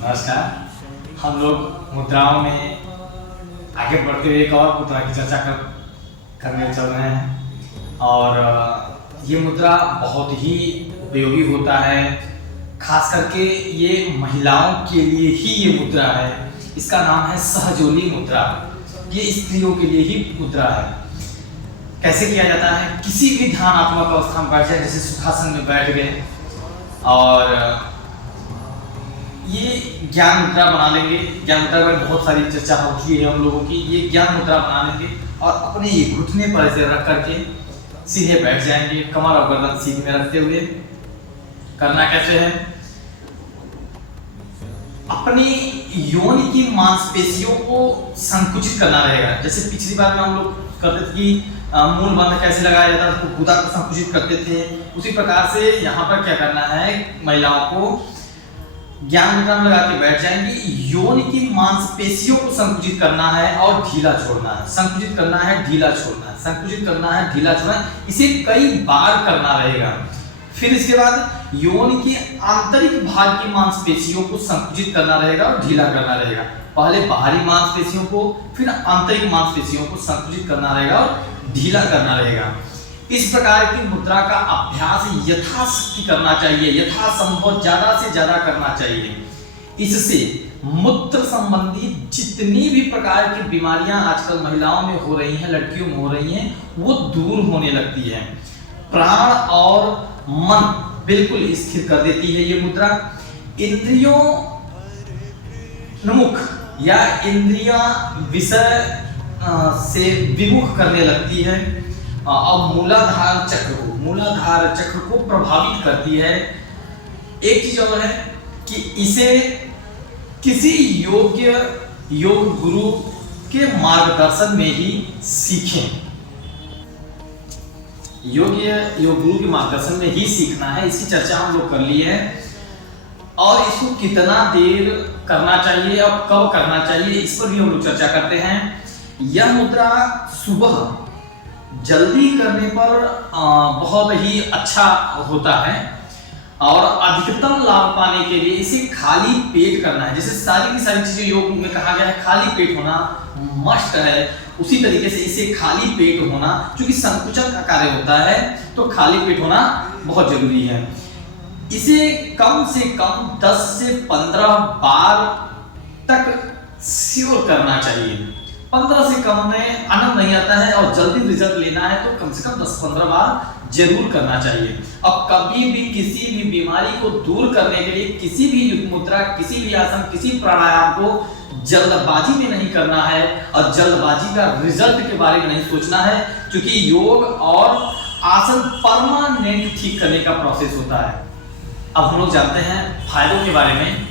नमस्कार। हम लोग मुद्राओं में आगे बढ़ते हुए एक और मुद्रा की चर्चा करने चल रहे हैं और ये मुद्रा बहुत ही उपयोगी होता है। खास करके ये महिलाओं के लिए ही ये मुद्रा है। इसका नाम है सहजोली मुद्रा। ये स्त्रियों के लिए ही मुद्रा है। कैसे किया जाता है? किसी भी ध्यानात्मक अवस्था में बैठ जाए, जैसे सुखासन में बैठ गए और ये ज्ञान मुद्रा बना लेंगे। ज्ञान मुद्रा में बहुत सारी चर्चा होती है हम लोगों की। ये ज्ञान मुद्रा बना लेंगे और अपने ये घुटने पर ऐसे रख करके सीधे बैठ जाएंगे, कमर और गर्दन सीध में रखते हुए। करना कैसे है? अपनी योनि की मांसपेशियों को संकुचित करना रहेगा। जैसे पिछली बार में हम लोग करते थे कि मूल बंध कैसे लगाया जाता था, तो गुदा को संकुचित करते थे। उसी प्रकार से यहाँ पर क्या करना है, महिलाओं को ज्ञान मुद्रा में लगा के बैठ जाएंगी। योनि की मांसपेशियों को संकुचित करना है और ढीला छोड़ना है। संकुचित करना है, ढीला छोड़ना है, संकुचित करना है, ढीला छोड़ना है। इसे कई बार करना रहेगा। फिर इसके बाद योनि के आंतरिक भाग की मांसपेशियों को संकुचित करना रहेगा और ढीला करना रहेगा। पहले बाहरी मांसपेशियों को, फिर आंतरिक मांसपेशियों को संकुचित करना रहेगा और ढीला करना रहेगा। इस प्रकार की मुद्रा का अभ्यास यथाशक्ति करना चाहिए, यथासंभव ज्यादा से ज्यादा करना चाहिए। इससे मूत्र संबंधी जितनी भी प्रकार की बीमारियां आजकल महिलाओं में हो रही हैं, लड़कियों में हो रही हैं, वो दूर होने लगती है। प्राण और मन बिल्कुल स्थिर कर देती है ये मुद्रा। इंद्रियों नमुख या इंद्रियां विषय से विमुख करने लगती है और मूलाधार चक्र को प्रभावित करती है। एक चीज और है कि इसे किसी योग्य योग गुरु के मार्गदर्शन में ही सीखें। योग्य योग गुरु के मार्गदर्शन में ही सीखना है। इसकी चर्चा हम लोग कर ली है और इसको कितना देर करना चाहिए और कब करना चाहिए, इस पर भी हम लोग चर्चा करते हैं। यह मुद्रा सुबह जल्दी करने पर बहुत ही अच्छा होता है और अधिकतम लाभ पाने के लिए इसे खाली पेट करना है। जैसे सारी की सारी चीजें योग में कहा गया है, खाली पेट होना मस्ट है, उसी तरीके से इसे खाली पेट होना, क्योंकि संकुचन का कार्य होता है, तो खाली पेट होना बहुत जरूरी है। इसे कम से कम 10 से 15 बार तक श्योर करना चाहिए। 15 से कम में आनंद नहीं आता है और जल्दी रिजल्ट लेना है तो कम से कम 10-15 बार जरूर करना चाहिए। और कभी भी किसी भी बीमारी को दूर करने के लिए किसी भी मुद्रा, किसी भी आसन, किसी प्राणायाम को जल्दबाजी में नहीं करना है और जल्दबाजी का रिजल्ट के बारे में नहीं सोचना है, क्योंकि योग और आसन परमानेंट ठीक करने का प्रोसेस होता है। अब हम लोग जानते हैं फायदों के बारे में।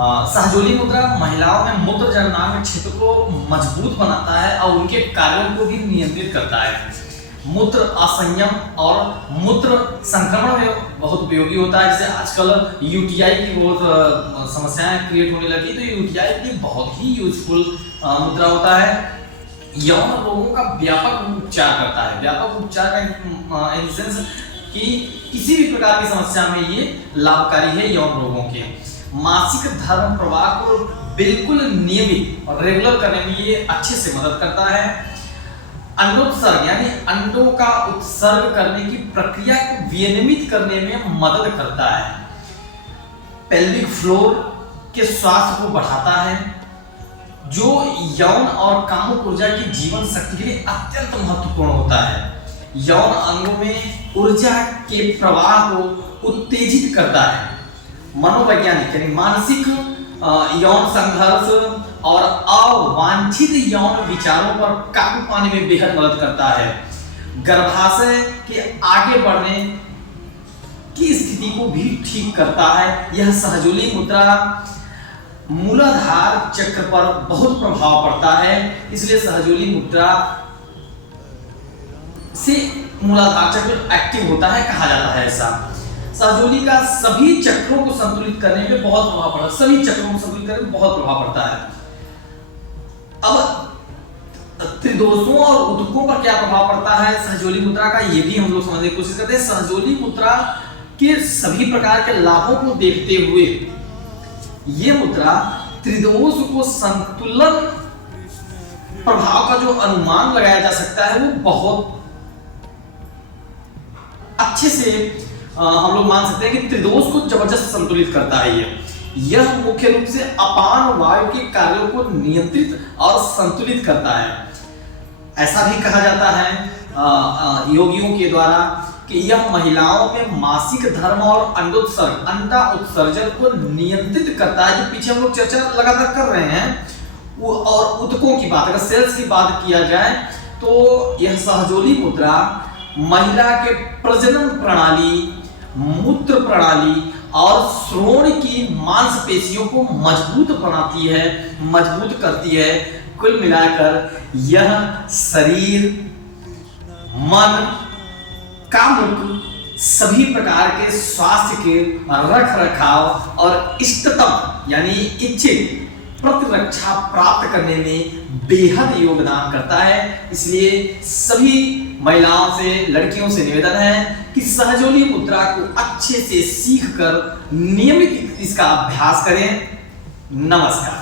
सहजोली मुद्रा महिलाओं में मूत्र जननांग क्षेत्र को मजबूत बनाता है और उनके कार्यों को भी नियंत्रित करता है। मूत्र असंयम और मूत्र संक्रमण में बहुत उपयोगी होता है। जैसे आजकल यूटीआई की बहुत समस्याएं क्रिएट होने लगी, तो यूटीआई की बहुत ही यूजफुल मुद्रा होता है। यौन रोगों का व्यापक उपचार करता है। व्यापक उपचार का इन सेंस कि किसी भी प्रकार की समस्या में ये लाभकारी है। यौन रोगों के मासिक धर्म प्रवाह को बिल्कुल नियमित और रेगुलर करने में ये अच्छे से मदद करता है। अंडोत्सर्ग यानी अंडों का उत्सर्ग करने की प्रक्रिया को विनियमित करने में मदद करता है। पेल्विक फ्लोर के स्वास्थ्य को बढ़ाता है, जो यौन और कामुक ऊर्जा की जीवन शक्ति के लिए अत्यंत महत्वपूर्ण होता है। यौन अंगों में ऊर्जा के प्रवाह को उत्तेजित करता है। मनोवैज्ञानिक यानी मानसिक यौन संघर्ष और अवांछित यौन विचारों पर काबू पाने में बेहद मदद करता है। गर्भाशय के आगे बढ़ने की स्थिति को भी ठीक करता है। यह सहजोली मुद्रा मूलाधार चक्र पर बहुत प्रभाव पड़ता है, इसलिए सहजोली मुद्रा से मूलाधार चक्र एक्टिव होता है, कहा जाता है ऐसा। सहजोली का सभी चक्रों को संतुलित करने में बहुत प्रभाव पड़ता है। सभी चक्रों को संतुलित करने में बहुत प्रभाव पड़ता है। अब त्रिदोषों और उदकों पर क्या प्रभाव पड़ता है सहजोली मुद्रा का, ये भी हम लोग समझने की कोशिश करते हैं। सहजोली मुद्रा के सभी प्रकार के लाभों को देखते हुए ये मुद्रा त्रिदोष को संतुलन प्रभाव का जो अनुमान लगाया जा सकता है वो बहुत अच्छे से हम लोग मान सकते हैं कि त्रिदोष को जबरदस्त संतुलित करता है। यह मुख्य रूप से अपान वायु के कार्यों को नियंत्रित और संतुलित करता है। ऐसा भी कहा जाता है योगियों के द्वारा कि यह महिलाओं में मासिक धर्म और अंडा उत्सर्जन को नियंत्रित करता है, जो पीछे हम लोग चर्चा लगातार कर रहे हैं। और उतकों की बात, अगर सेल्स की बात किया जाए तो यह सहजोली मुद्रा महिला के प्रजनन प्रणाली, मूत्र प्रणाली और श्रोण की मांसपेशियों को मजबूत बनाती है, मजबूत करती है। कुल मिलाकर यह शरीर, मन, कामुक सभी प्रकार के स्वास्थ्य के रख रखाव और इष्टतम यानी इच्छित प्रतिरक्षा प्राप्त करने में बेहद योगदान करता है। इसलिए सभी महिलाओं से, लड़कियों से निवेदन है कि सहजोली मुद्रा को अच्छे से सीखकर नियमित इसका अभ्यास करें। नमस्कार।